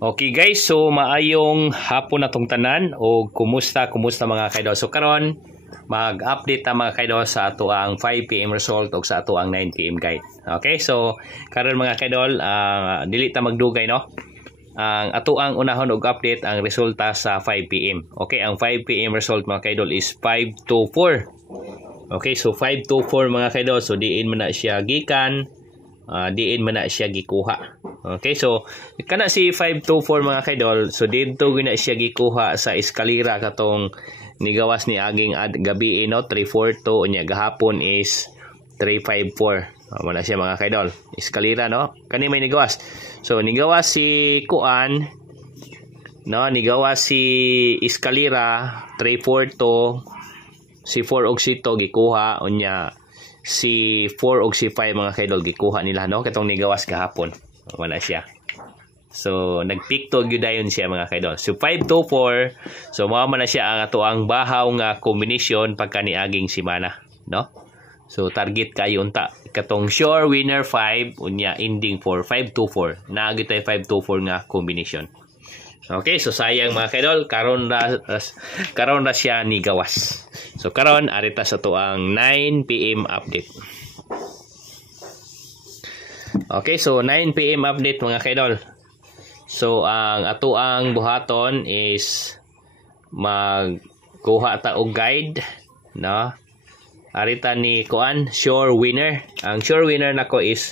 Okay guys, so maayong hapon na tong tanan o kumusta mga kaidol. So karon mag-update ta mga kaidol sa ato ang 5 PM result o sa ato ang 9 PM guide. Okay, so karon mga kaidol, dili ta magdugay no. Ang ato ang unahon og update ang resulta sa 5 PM. Okay, ang 5 PM result mga kaidol is 524. Okay, so 524 mga kaidol, so diin man na siya gikan, diin man na siya gikuha. Okay, so kana si 524 mga kaidol, so dito gina siya gikuha sa eskalera katong nigawas ni aging gabi no 342 unya gahapon is 354. Wala siya mga kaidol. Eskalera no. Kani may nigawas. So nigawas si kuan no, nigawas si eskalera 342, si 4 og si 2 gikuha unya si 4 og si 5 mga kaidol gikuha nila no katong nigawas gahapon. Wala siya. So nagpick to gyud dayon siya mga kaidol. So 524, so mao man na siya ang ato ang bahaw nga combination pagka niaging semana no. So target kayo unta katong sure winner 5 unya ending for 524. Naagi tay 524 nga combination. Okay, so sayang mga kaidol, karon ra siya ni gawas. So karon arita sa to ang 9 PM update. Okay, so 9 PM update mga kaidol. So ang ato ang buhaton is magkuha ta og guide no. Arita ni kuan sure winner. Ang sure winner nako is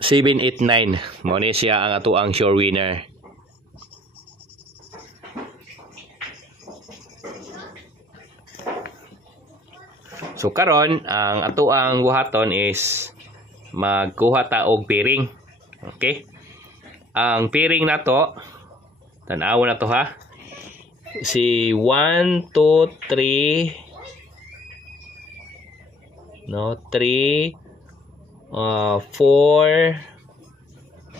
789. Mao ni siya ang ato ang sure winner. So karon ang ato ang buhaton is magkuha ta og pairing. Okay? Ang pairing nato tan-aw na to ha. Si 1 2 3 no 3 4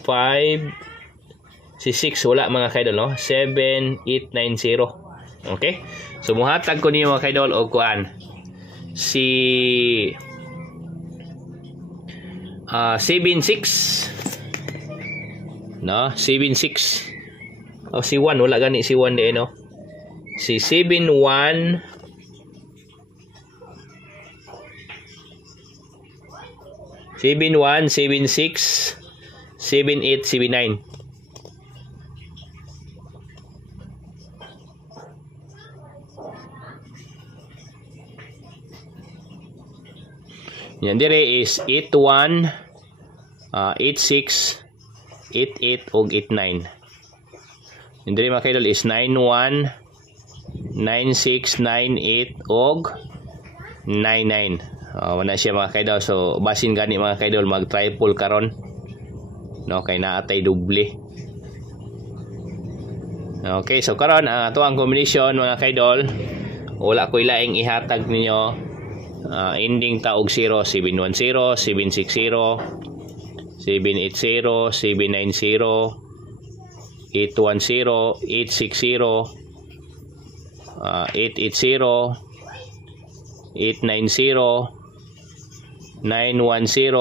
5 si 6 wala mga kaidol no 7 8 9 0. Okay? So muhatag ko niyo mga kaidol og kuan si 76 no 76 o si 1 wala gani si 1 di no si 71 71 76 78 79. Yan dire is 81 86 88 og 89. Yan dire mga kaidol is 91 96 98 og 99. Wala siya mga kaidol. So basin gani mga kaidol mag triple karon no kay naatay doble. Okay, so karon ang ato ang combination mga kaidol wala ko ilaing ihatag ninyo. Ending ta og 0 710 760 780 790 810 860 880 890 910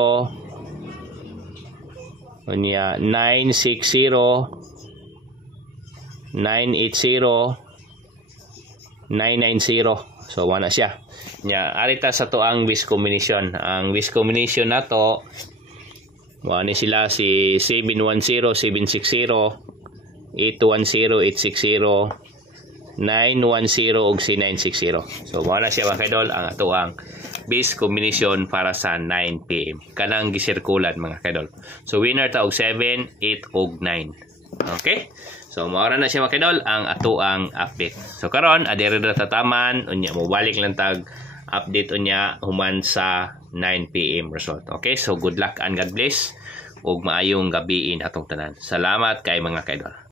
unya 960 980 990. So wala siya. Nya arita sa to ang wish combination. Ang wish combination nato wala sila si 710 760 810 860 910 ug si 960. So wala siya mga kaidol ang ato ang base combination para sa 9 PM. Kanang gisirkulan mga kaidol. So winner ta og 7, 8 ug 9. Okay? So maora na siya mga kaidol ang ato ang update. So karon adire ra tataman unya mobalik lang tag update unya human sa 9 PM result. Okay? So good luck and God bless ug maayong gabiin atong tanan. Salamat kay mga kaidol.